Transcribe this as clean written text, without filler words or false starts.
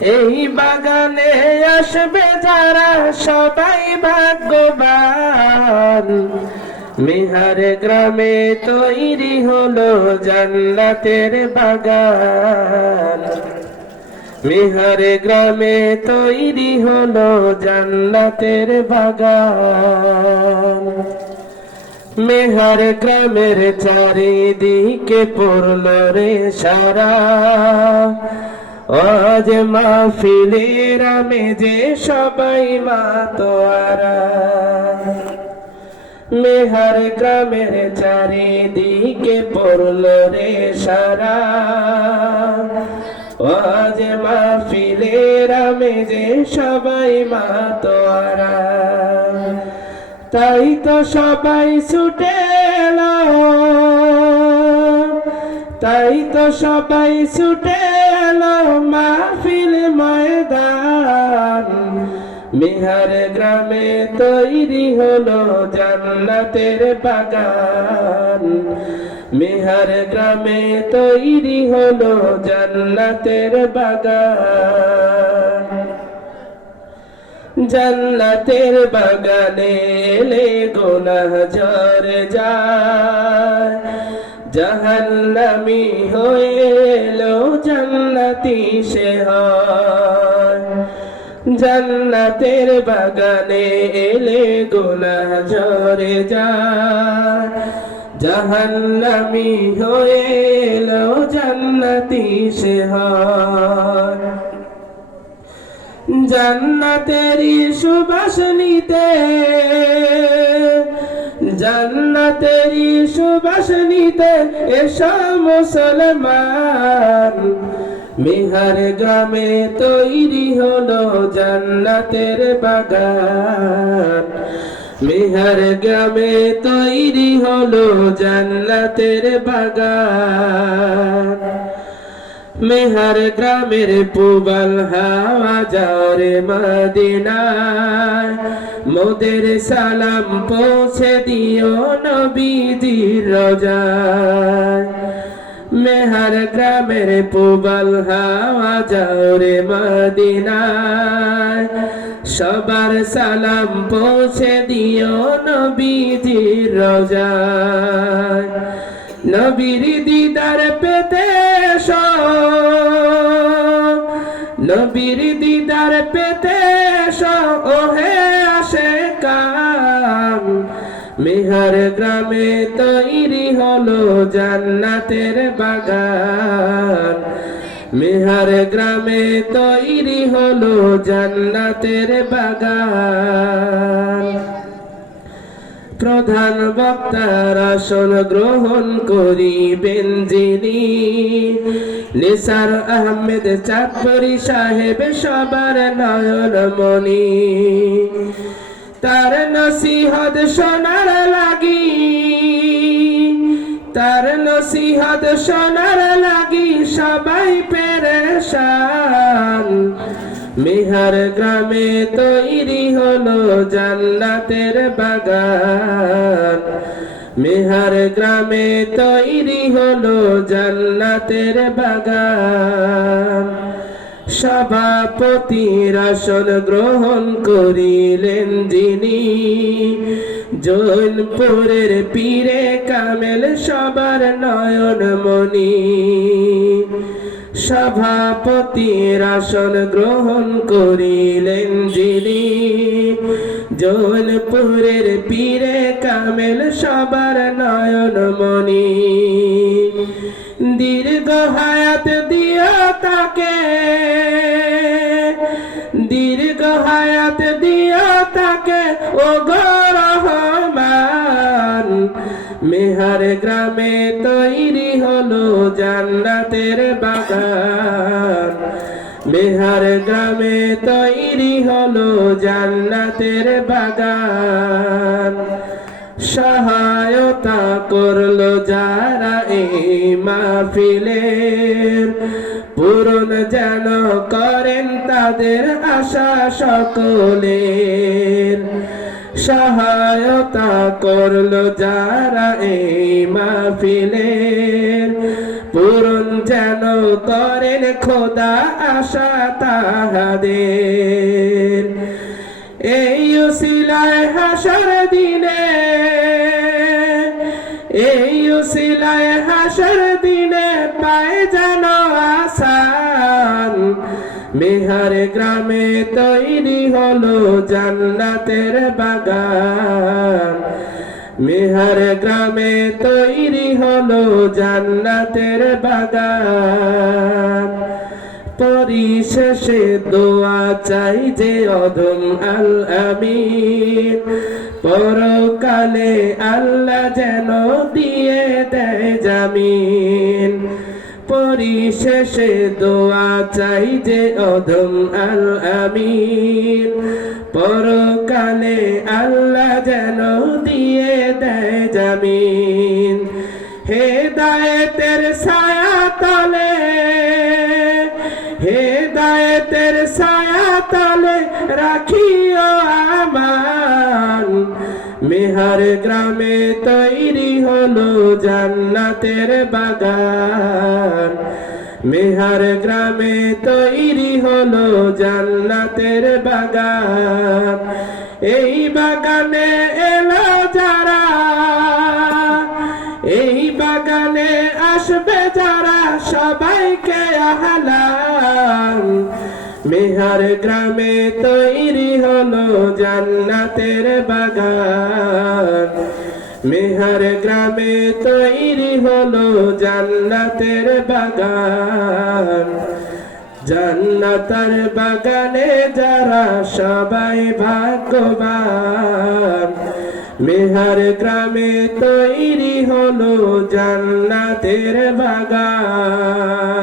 এই বাগানে আসবে যারা সবাই ভাগ্যবান। মিহারে গ্রামে তৈরি হলো জান্নাতের বাগান। মিহারে গ্রামে তৈরি হলো জান্নাতের বাগান। মেহার গ্রামের চারিদিকে পড়লো রে সারা, আজ মাহফিলের আমেজে সবাই মাতোয়ারা। মেহার গ্রামের চারিদিকে পড়লো রে সারা, আজ মাহফিলের আমেজে সবাই মাতোয়ারা। তাই তো সবাই ছুটে এলো, তাই তো সবাই ছুটে এলো মাহফিল ময়দান। মিহার গ্রামে তৈরি হলো জান্নাতের বাগান। মিহার গ্রামে তৈরি হলো জান্নাতের বাগান। জান্নাতের বাগানে এলে গুনাহ ঝরে যায়, জাহান্নামী হয়ে এলো জান্নাতি সে হয়। জান্নাতের বাগানে এলে গুনাহ ঝরে যায়, জাহান্নামী হয়ে এলো জান্নাতি সে হয়। জান্নাতেরই সুবাস নিতে, জান্নাতেরই সুবাস নিতে এসো মুসলমান। মিহার গ্রামে তৈরি হলো জান্নাতের বাগান। মিহার গ্রামে তৈরি হলো জান্নাতের বাগান। মেহার গ্রামের পুবাল হাওয়া যারে মদিনায়, মোদের সালাম পৌঁছে দিও নবীজির রোজায়। মেহার গ্রামের পুবাল হাওয়া যারে মদিনায়, সবার সালাম পৌঁছে দিও নবীজির রোজায়। নবীর দিদার পেতে এসো, নবীর দিদার পেতে এসো ওহে আশিকান। মিহার গ্রামে তৈরি হলো জান্নাতের বাগান। মিহার গ্রামে তৈরি হলো জান্নাতের বাগান। প্রধান বক্তার আসন গ্রহণ করিবেন যিনি, নিসার আহমেদ চাঁদপুরি সাহেব সবার নয়ন মনি। তার নসিহত শোনার লাগি, তার নসিহত শোনার লাগি সবাই পেরেশান। মিহার গ্রামে তৈরি হলো জান্নাতের বাগান। মিহার গ্রামে তৈরি হলো জান্নাতের বাগান। সভাপতির আসন গ্রহণ করিলেন যিনি, জৈনপুরের পীরে কামেল সবার নয়ন মনি। সভাপতির আসন গ্রহণ করিলেন যিনি, জৌনপুরের পীরে কামেল সবার নয়ন মনি। দীর্ঘ হায়াত দিও তাকে, দীর্ঘ হায়াত দিও তাকে ও গো রহমান। মিহার গ্রামে তৈরি হলো জান্নাতের বাগান। মিহার গ্রামে তৈরি হলো জান্নাতের বাগান। সহায়তা করলো যারা এই মাহফিলের, পূরণ যেন করেন তাদের আশা সকলের। সহায়তা করলো যারা এই মাহফিলের, পূরণ যেন যেন করেন খোদা আশা তাহাদের। এই উসিলায় হাসর দিনে, এই উসিলায় হাসর দিনে পায় যেন আসান। মেহার গ্রামে তৈরি হলো জান্নাতের বাগান। মেহার গ্রামে তৈরি হলো জান্নাতের বাগান। পরিশেষে দোয়া চাই যে অদম আল আমিন, পরকালে আল্লাহ যেন দিয়ে দেয় জামিন। পরিশেষে দোয়া চাই যে অদম আল আমিন, পরকালে আল্লাহ যেন দিয়ে দেয় জামিন। হেদায়েতের ছায়া তলে, হেদায়েতের ছায়া তলে রাখিও আমান। মেহার গ্রামে তৈরি হলো জান্নাতের বাগান। মেহার গ্রামে তৈরি হলো জান্নাতের বাগান। এই বাগানে এলো যারা, এই বাগানে আসবে যারা সবাইকে আহলান। মেহার গ্রামে তৈরি হলো জান্নাতের বাগান। মেহার গ্রামে তৈরি হলো জান্নাতের বাগান। জান্নাতের বাগানে যারা সবাই ভাগ্যবান। মেহার গ্রামে তৈরি হলো জান্নাতের বাগান।